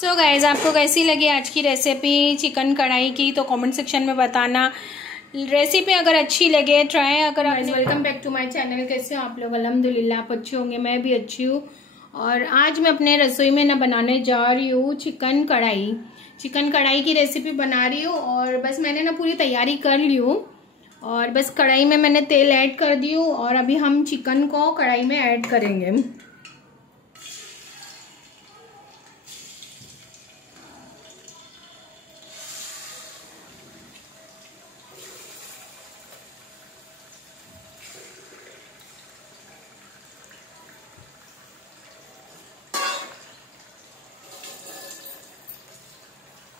So guys, आपको कैसी लगी आज की रेसिपी चिकन कढ़ाई की, तो कमेंट सेक्शन में बताना। रेसिपी अगर अच्छी लगे ट्राई अगर। Welcome back to my channel. कैसे हो आप लोग? अल्हम्दुलिल्लाह आप अच्छे होंगे, मैं भी अच्छी हूँ। और आज मैं अपने रसोई में बनाने जा रही हूँ चिकन कढ़ाई की रेसिपी बना रही हूँ। और बस मैंने पूरी तैयारी कर ली हूँ और बस कढ़ाई में मैंने तेल ऐड कर दी हूँ और अभी हम चिकन को कढ़ाई में ऐड करेंगे।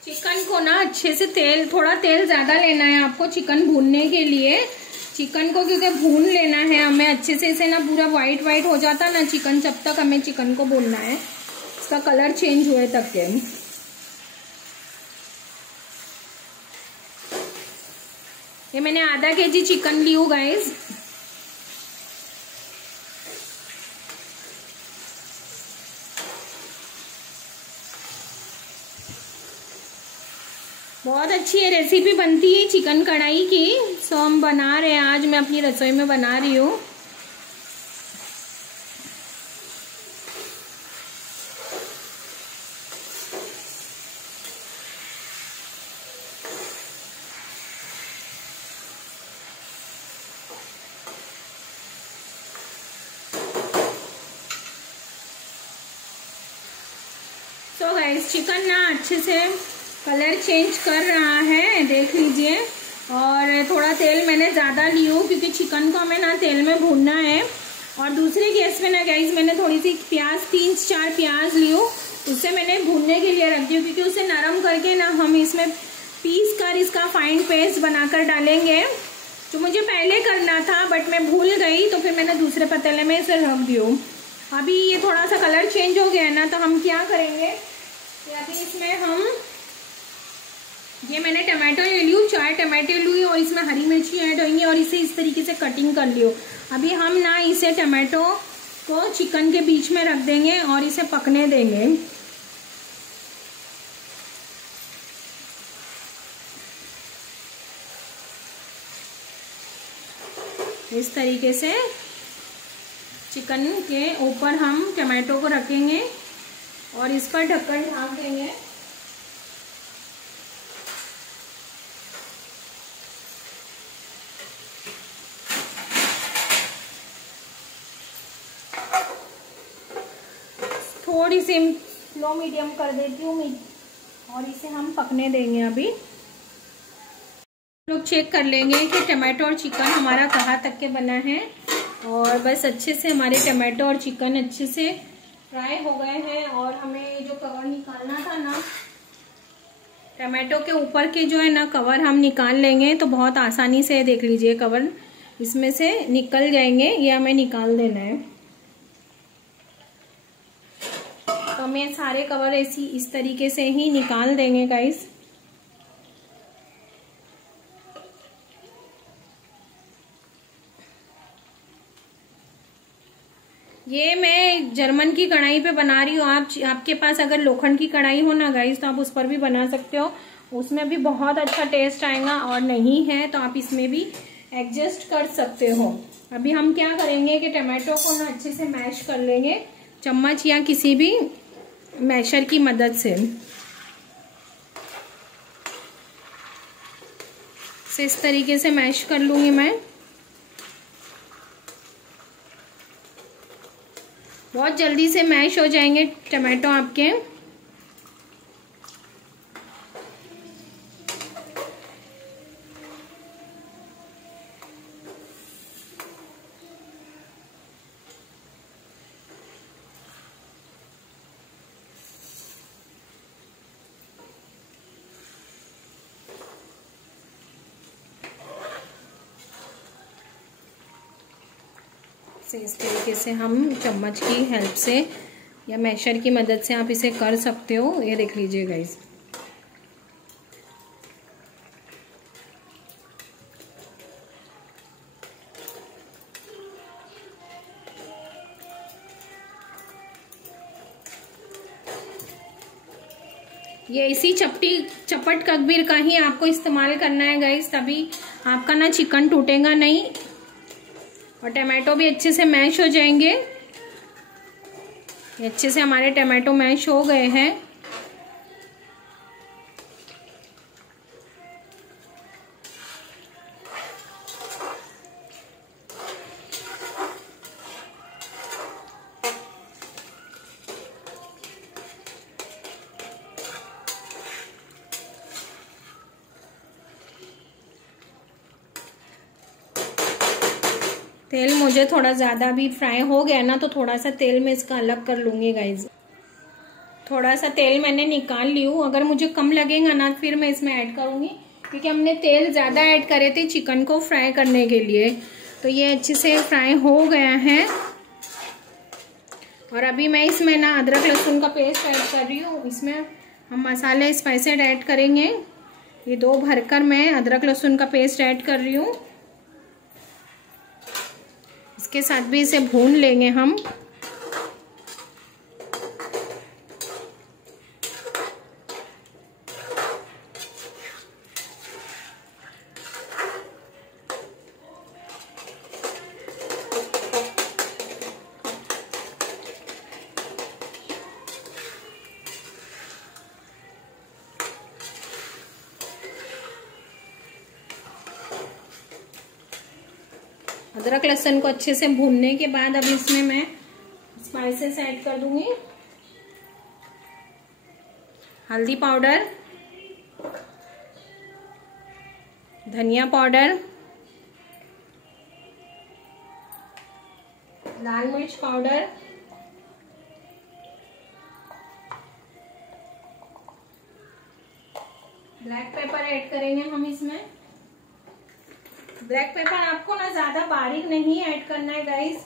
चिकन को अच्छे से थोड़ा तेल ज्यादा लेना है आपको चिकन भूनने के लिए। चिकन को क्योंकि भून लेना है हमें अच्छे से, इसे पूरा वाइट हो जाता ना चिकन, जब तक हमें चिकन को भूनना है, इसका कलर चेंज हुए तक के। ये मैंने आधा केजी चिकन ली हूँ गाइस। बहुत अच्छी ये रेसिपी बनती है चिकन कढ़ाई की। सो हम बना रहे हैं, आज मैं अपनी रसोई में बना रही हूँ। सो गाइस, चिकन अच्छे से कलर चेंज कर रहा है, देख लीजिए। और थोड़ा तेल मैंने ज़्यादा ली हूँ क्योंकि चिकन को हमें तेल में भूनना है। और दूसरे गैस पे गाइस मैंने थोड़ी सी प्याज, 3-4 प्याज ली हूँ, उससे मैंने भूनने के लिए रख दी हूँ क्योंकि उसे नरम करके हम इसमें पीस कर इसका फाइन पेस्ट बनाकर डालेंगे, जो मुझे पहले करना था बट मैं भूल गई, तो फिर मैंने दूसरे पतीले में इसे रख दी हूँ। अभी ये थोड़ा सा कलर चेंज हो गया है तो हम क्या करेंगे कि अभी इसमें हम ये मैंने टमाटो ले ली हूँ, 4 टमाटो ली और इसमें हरी मिर्ची ऐड होंगी और इसे इस तरीके से कटिंग कर लियो। अभी हम इसे टमाटो को चिकन के बीच में रख देंगे और इसे पकने देंगे। इस तरीके से चिकन के ऊपर हम टमाटो को रखेंगे और इस पर ढक्कन ढाँक देंगे। थोड़ी सी लो मीडियम कर देती हूँ और इसे हम पकने देंगे। अभी लोग चेक कर लेंगे कि टमाटो और चिकन हमारा कहाँ तक के बना है। और बस अच्छे से हमारे टमाटो और चिकन अच्छे से फ्राई हो गए हैं। और हमें जो कवर निकालना था टमाटो के ऊपर के जो है कवर हम निकाल लेंगे, तो बहुत आसानी से देख लीजिए कवर इसमें से निकल जाएंगे। ये हमें निकाल देना है। तो हमें सारे कवर इस तरीके से ही निकाल देंगे गाइस। ये मैं जर्मन की कढ़ाई पे बना रही हूँ। आपके पास अगर लोखंड की कढ़ाई हो गाइस तो आप उस पर भी बना सकते हो, उसमें भी बहुत अच्छा टेस्ट आएगा। और नहीं है तो आप इसमें भी एडजस्ट कर सकते हो। अभी हम क्या करेंगे कि टमाटो को अच्छे से मैश कर लेंगे, चम्मच या किसी भी मैशर की मदद से। इस तरीके से मैश कर लूंगी मैं। बहुत जल्दी से मैश हो जाएंगे टमाटो आपके। इस तरीके से हम चम्मच की हेल्प से या मैशर की मदद से आप इसे कर सकते हो। ये देख लीजिए गाइस। ये इसी चपट ककबीर का ही आपको इस्तेमाल करना है गाइस, तभी आपका ना चिकन टूटेगा नहीं और टमाटो भी अच्छे से मैश हो जाएंगे। अच्छे से हमारे टमाटो मैश हो गए हैं। तेल मुझे थोड़ा ज़्यादा भी फ्राई हो गया ना, तो थोड़ा सा तेल मैं इसका अलग कर लूँगी गाइज। थोड़ा सा तेल मैंने निकाल ली हूँ, अगर मुझे कम लगेगा ना फिर मैं इसमें ऐड करूँगी, क्योंकि हमने तेल ज़्यादा ऐड करे थे चिकन को फ्राई करने के लिए। तो ये अच्छे से फ्राई हो गया है और अभी मैं इसमें ना अदरक लहसुन का पेस्ट ऐड कर रही हूँ। इसमें हम मसाले स्पाइसेड ऐड करेंगे। ये 2 भरकर मैं अदरक लहसुन का पेस्ट ऐड कर रही हूँ। इसके साथ भी इसे भून लेंगे हम। अदरक लहसुन को अच्छे से भूनने के बाद अब इसमें मैं स्पाइसेस ऐड कर दूंगी। हल्दी पाउडर, धनिया पाउडर, लाल मिर्च पाउडर, ब्लैक पेपर ऐड करेंगे हम इसमें। ब्लैक पेपर आपको ना ज्यादा बारीक नहीं ऐड करना है गाइस,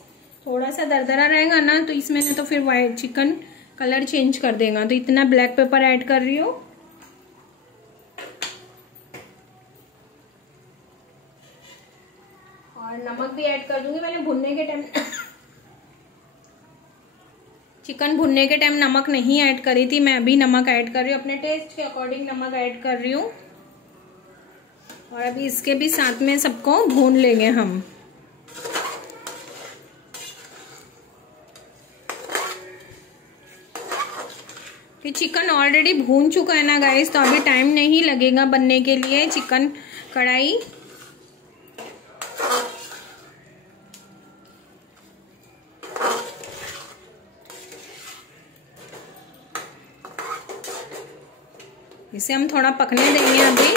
थोड़ा सा दरदरा रहेगा ना तो इसमें ना तो फिर वाइट चिकन कलर चेंज कर देगा। तो इतना ब्लैक पेपर ऐड कर रही हूँ। और नमक भी ऐड कर दूंगी। मैंने भुनने के टाइम चिकन भुनने के टाइम नमक नहीं ऐड करी थी, मैं अभी नमक ऐड कर रही हूँ। अपने टेस्ट के अकॉर्डिंग नमक ऐड कर रही हूँ। और अभी इसके भी साथ में सबको भून लेंगे हम। कि चिकन ऑलरेडी भून चुका है ना गाइस, तो अभी टाइम नहीं लगेगा बनने के लिए चिकन कढ़ाई। इसे हम थोड़ा पकने देंगे अभी।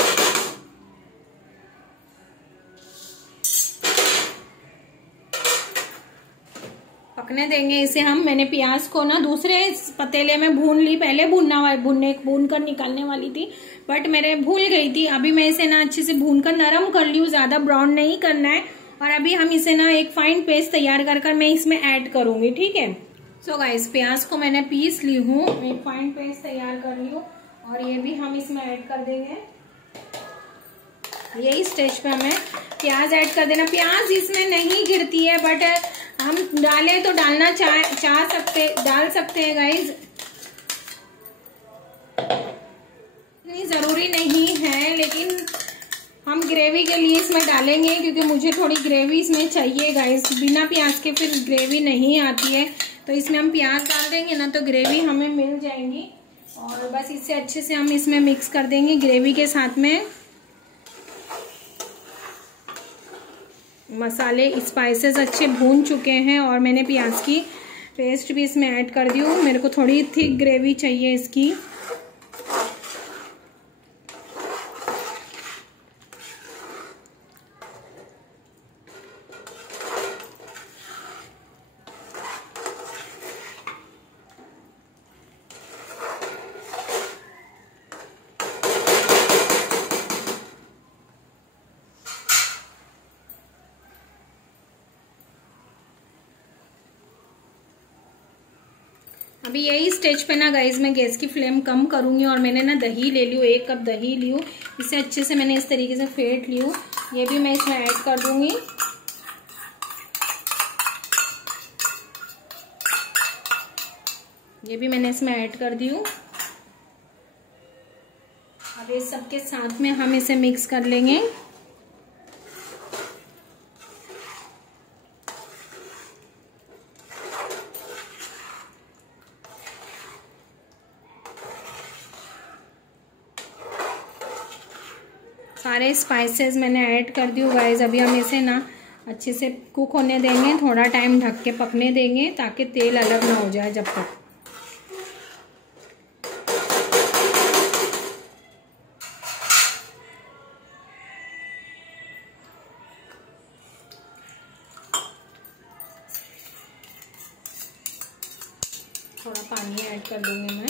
पकने देंगे इसे हम। मैंने प्याज को ना दूसरे पतीले में भून ली, पहले भून कर निकालने वाली थी बट मेरे भूल गई थी। अभी मैं इसे ना अच्छे से भून कर नरम कर ली हूँ, ज्यादा ब्राउन नहीं करना है। और अभी हम इसे ना एक फाइन पेस्ट तैयार कर मैं इसमें ऐड करूंगी, ठीक है। सो गाइस, प्याज को मैंने पीस ली हूँ, एक फाइन पेस्ट तैयार कर ली हूँ और ये भी हम इसमें ऐड कर देंगे। यही स्टेज पे हमें प्याज ऐड कर देना। प्याज इसमें नहीं गिरती है बट हम डालें तो डाल सकते हैं गाइज। इतनी जरूरी नहीं है, लेकिन हम ग्रेवी के लिए इसमें डालेंगे क्योंकि मुझे थोड़ी ग्रेवी इसमें चाहिए गाइज। बिना प्याज के फिर ग्रेवी नहीं आती है, तो इसमें हम प्याज डाल देंगे ना तो ग्रेवी हमें मिल जाएंगी। और बस इससे अच्छे से हम इसमें मिक्स कर देंगे ग्रेवी के साथ में। मसाले स्पाइसेस अच्छे भून चुके हैं और मैंने प्याज की पेस्ट भी इसमें ऐड कर दी हूँ। मेरे को थोड़ी थिक ग्रेवी चाहिए इसकी। अभी यही स्टेज पे ना गाइज मैं गैस की फ्लेम कम करूंगी और मैंने ना दही ले ली हूँ, 1 कप दही ली हूँ। इसे अच्छे से मैंने इस तरीके से फेंट ली हूँ। ये भी मैं इसमें ऐड कर दूंगी। ये भी मैंने इसमें ऐड कर दी हूँ। अब इस सबके साथ में हम इसे मिक्स कर लेंगे। सारे स्पाइसेस मैंने ऐड कर दी गाइस। अभी हम इसे ना अच्छे से कुक होने देंगे, थोड़ा टाइम ढक के पकने देंगे ताकि तेल अलग ना हो जाए जब तक। थोड़ा पानी ऐड कर दूंगी मैं।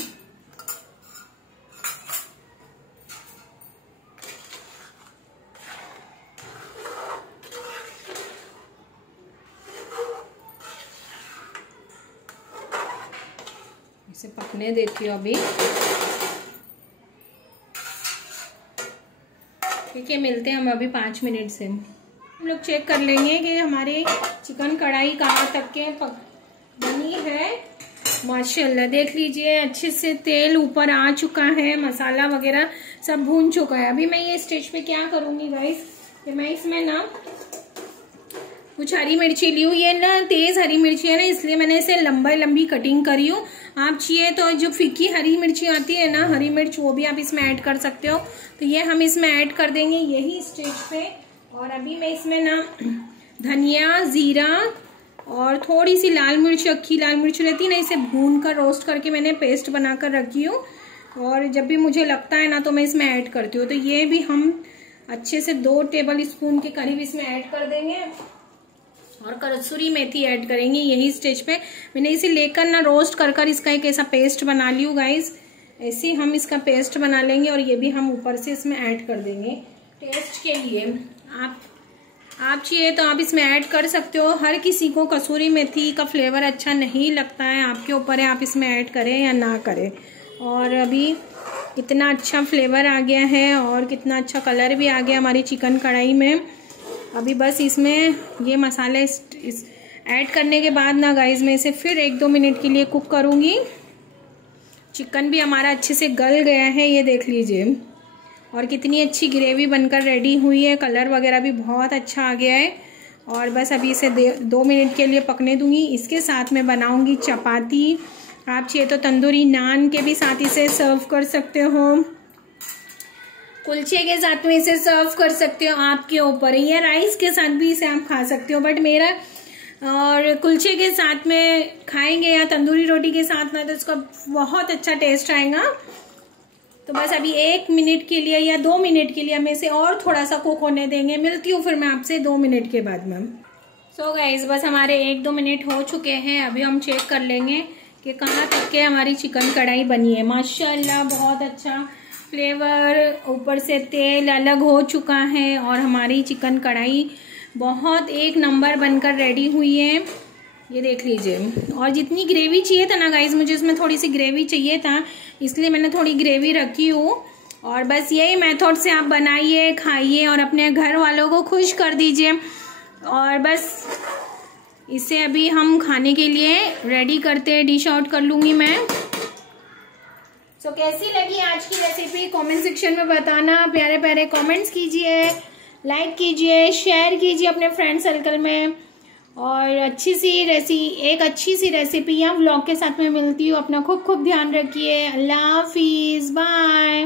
इसे पकने देती हूँ अभी। ठीक है, मिलते हैं हम अभी 5 मिनट से। हम लोग चेक कर लेंगे कि हमारी चिकन कढ़ाई कहाँ तक के बनी है। माशाल्लाह देख लीजिए, अच्छे से तेल ऊपर आ चुका है, मसाला वगैरह सब भून चुका है। अभी मैं ये स्टेज पे क्या करूँगी गाइस कि मैं इसमें ना कुछ हरी मिर्ची ली हूँ। ये ना तेज हरी मिर्ची है ना, इसलिए मैंने इसे लंबी कटिंग करी हूँ। आप चाहिए तो जो फीकी हरी मिर्ची आती है ना, हरी मिर्च, वो भी आप इसमें ऐड कर सकते हो। तो ये हम इसमें ऐड कर देंगे यही स्टेज पे। और अभी मैं इसमें ना धनिया, जीरा और थोड़ी सी लाल मिर्च, अक्खी लाल मिर्च रहती है ना, इसे भून कर रोस्ट करके मैंने पेस्ट बनाकर रखी हूँ। और जब भी मुझे लगता है ना तो मैं इसमें ऐड करती हूँ। तो ये भी हम अच्छे से 2 टेबल स्पून के करीब इसमें ऐड कर देंगे। और कसूरी मेथी ऐड करेंगे यही स्टेज पे। मैंने इसे लेकर ना रोस्ट कर इसका एक ऐसा पेस्ट बना ली हूँ गाइस। ऐसे हम इसका पेस्ट बना लेंगे और ये भी हम ऊपर से इसमें ऐड कर देंगे टेस्ट के लिए। आप चाहिए तो आप इसमें ऐड कर सकते हो। हर किसी को कसूरी मेथी का फ्लेवर अच्छा नहीं लगता है, आपके ऊपर है आप इसमें ऐड करें या ना करें। और अभी कितना अच्छा फ्लेवर आ गया है और कितना अच्छा कलर भी आ गया हमारी चिकन कढ़ाई में। अभी बस इसमें ये मसाले ऐड करने के बाद ना गाइस मैं इसे फिर 1-2 मिनट के लिए कुक करूँगी। चिकन भी हमारा अच्छे से गल गया है, ये देख लीजिए। और कितनी अच्छी ग्रेवी बनकर रेडी हुई है, कलर वगैरह भी बहुत अच्छा आ गया है। और बस अभी इसे 2 मिनट के लिए पकने दूंगी। इसके साथ मैं बनाऊंगी चपाती। आप चाहिए तो तंदूरी नान के भी साथ इसे सर्व कर सकते हो, कुलचे के साथ में इसे सर्व कर सकते हो, आपके ऊपर है। या राइस के साथ भी इसे आप खा सकते हो, बट मेरा और कुलचे के साथ में खाएंगे या तंदूरी रोटी के साथ में तो इसका बहुत अच्छा टेस्ट आएगा। तो बस अभी 1 मिनट के लिए या 2 मिनट के लिए हम इसे और थोड़ा सा कुक होने देंगे। मिलती हूँ फिर मैं आपसे 2 मिनट के बाद में। सो गाइस बस हमारे 1-2 मिनट हो चुके हैं। अभी हम चेक कर लेंगे कि कहाँ तक के हमारी चिकन कढ़ाई बनी है। माशाल्लाह बहुत अच्छा फ्लेवर, ऊपर से तेल अलग हो चुका है और हमारी चिकन कढ़ाई बहुत एक नंबर बनकर रेडी हुई है। ये देख लीजिए। और जितनी ग्रेवी चाहिए था ना गाइस, मुझे इसमें थोड़ी सी ग्रेवी चाहिए था, इसलिए मैंने थोड़ी ग्रेवी रखी हूँ। और बस यही मेथड से आप बनाइए, खाइए और अपने घर वालों को खुश कर दीजिए। और बस इसे अभी हम खाने के लिए रेडी करते हैं, डिश आउट कर लूँगी मैं। सो कैसी लगी आज की रेसिपी कमेंट सेक्शन में बताना। प्यारे प्यारे कमेंट्स कीजिए, लाइक कीजिए, शेयर कीजिए अपने फ्रेंड सर्कल में। और एक अच्छी सी रेसिपी या व्लॉग के साथ में मिलती हूँ। अपना खूब ध्यान रखिए। अल्लाह हाफिज़, बाय।